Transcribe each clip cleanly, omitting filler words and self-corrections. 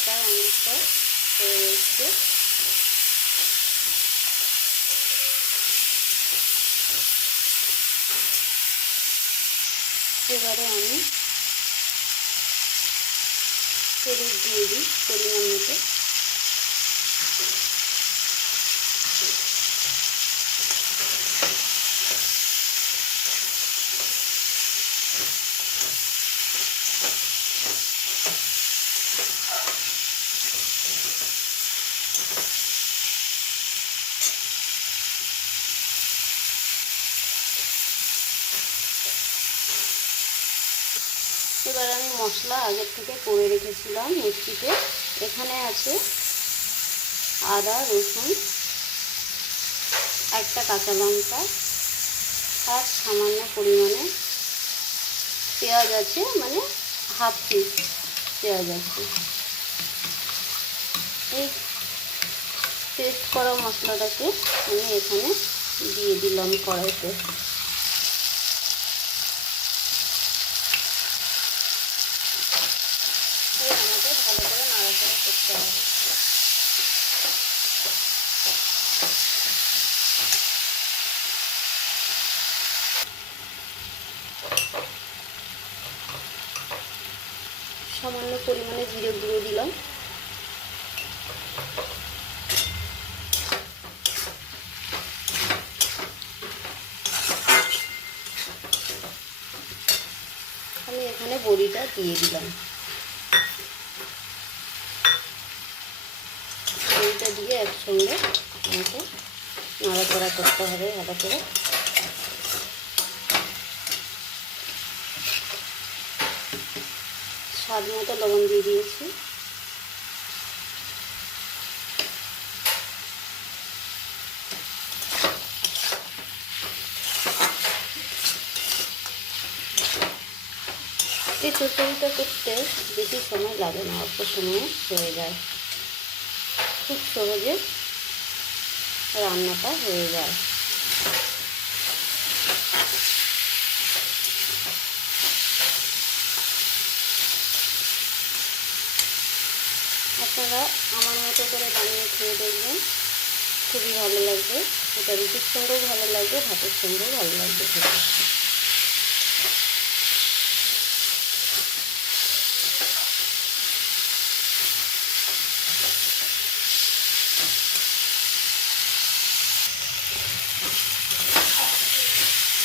হালকা অনেকটা হয়ে এসছে। এবারে আমি হলুদ দিয়ে দিই পরিমাণ মতো। এবার আমি মশলা আগের থেকে করে রেখেছিলাম মিক্সিতে। এখানে আছে আদা, রসুন, একটা কাঁচা লঙ্কা আর সামান্য পরিমাণে পেঁয়াজ আছে, মানে হাফ পিস পেঁয়াজ আছে। এই পেস্ট করা মশলাটাকে আমি এখানে দিয়ে দিলাম কড়াইতে। আমাকে ভালো করে নাড়াচাড়া করতে হবে। সামান্য পরিমাণে জিরে গুঁড়ো দিলাম। আমি এখানে বড়িটা দিয়ে দিলাম। বড়িটা দিয়ে একসঙ্গে আমাকে নাড়াচাড়া করতে হবে ভালো করে। স্বাদ মতো লবণ দিয়ে দিয়েছি। এই চচ্চড়িটা করতে বেশি সময় লাগে না, অল্প সময়ে হয়ে যায়। খুব সহজে রান্নাটা হয়ে যায়। আপনারা আমার মতো করে বানিয়ে খেয়ে দেখবেন, খুবই ভালো লাগবে। এটা রুটির সঙ্গেও ভালো লাগবে, ভাতের সঙ্গেও ভালো লাগবে খেতে।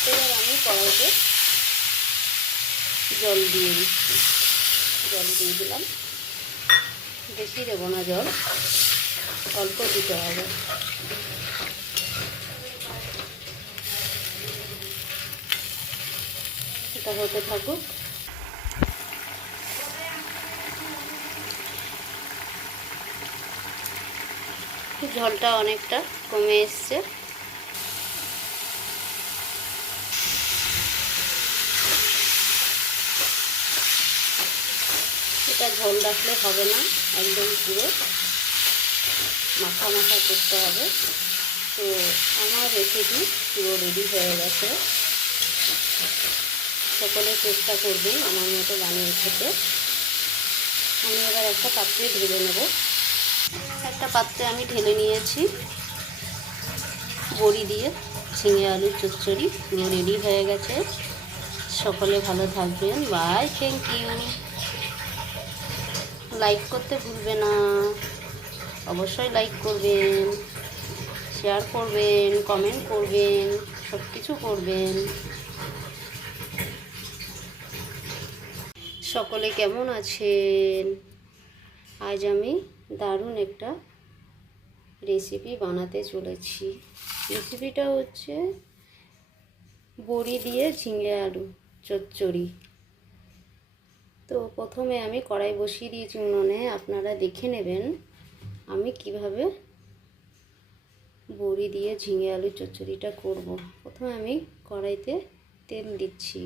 এবার আমি কড়াইতে জল দিয়ে দিচ্ছি। জল দিয়ে দিলাম, বেশি দেবো না জল, অল্প দিতে হবে। এটা হতে থাকুক। ঝোলটা অনেকটা কমে এসছে। এটা ঝোল রাখলে হবে না, একদম পুরো মাখা মাখা করতে হবে। তো আমার রেসিপি পুরো রেডি হয়ে গেছে। সকলে চেষ্টা করবেন আমার মতো বানিয়ে খেতে। আমি এবার একটা পাত্রে ঢেলে নেব। একটা পাত্রে আমি ঢেলে নিয়েছি। বড়ি দিয়ে ঝিঙে আলুর চচ্চড়ি পুরো রেডি হয়ে গেছে। সকলে ভালো থাকবেন। By, thank you. লাইক করতে ভুলবে না, অবশ্যই লাইক করবেন, শেয়ার করবেন, কমেন্ট করবেন, সব কিছু করবেন। সকলে কেমন আছেন? আজ আমি দারুণ একটা রেসিপি বানাতে চলেছি। রেসিপিটা হচ্ছে বড়ি দিয়ে ঝিঙে আলু চচ্চড়ি। তো প্রথমে আমি কড়াই বসিয়ে দিয়েছি উনুনে। আপনারা দেখে নেবেন আমি কিভাবে বড়ি দিয়ে ঝিঙে আলু চচ্চড়িটা করব। প্রথমে আমি কড়াইতে তেল দিচ্ছি।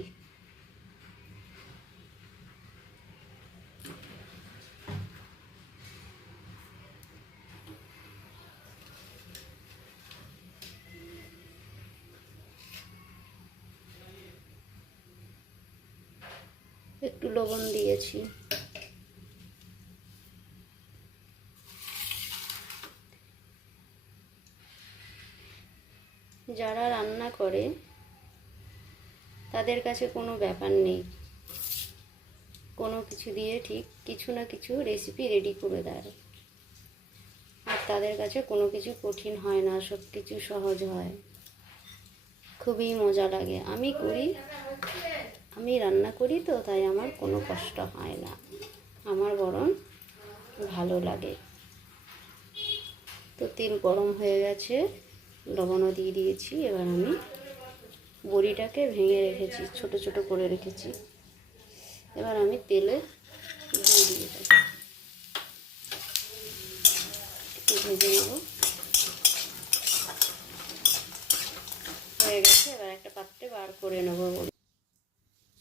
একটু লবণ দিয়েছি। যারা রান্না করে তাদের কাছে কোনো ব্যাপার নেই, কোনো কিছু দিয়ে ঠিক কিছু না কিছু রেসিপি রেডি করে দেয়। আর তাদের কাছে কোনো কিছু কঠিন হয় না, সব কিছু সহজ হয়, খুবই মজা লাগে। আমি রান্না করি তো, তাই আমার কোনো কষ্ট হয় না, আমার বরং ভালো লাগে। তো তেল গরম হয়ে গেছে, লবণও দিয়ে দিয়েছি। এবার আমি বড়িটাকে ভেঙে রেখেছি, ছোট ছোট করে রেখেছি। এবার আমি তেলে দিয়ে দিয়েছি, একটু ভেজে নেব। হয়ে গেছে, এবার একটা পাত্রে বার করে নেবো বড়ি।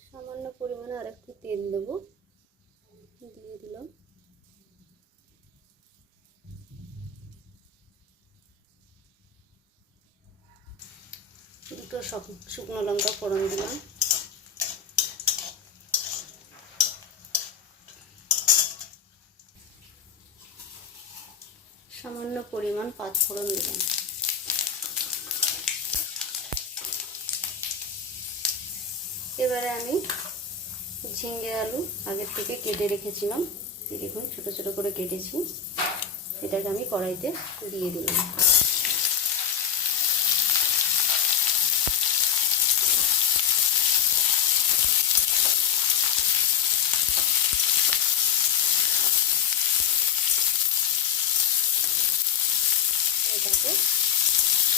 সামান্য পরিমাণে আর একটু তেল দেবো, দিয়ে দিলাম। দুটো শুকনো লঙ্কা ফোড়ন দিলাম। সামান্য পরিমাণ পাঁচ ফোড়ন দিলাম। এবারে আমি ঝিঙে আলু আগের থেকে কেটে রেখেছিলাম, দেখুন ছোট ছোট করে কেটেছি, এটাকে আমি কড়াইতে দিয়ে দিলাম। এটাকে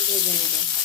ভেজে নেব।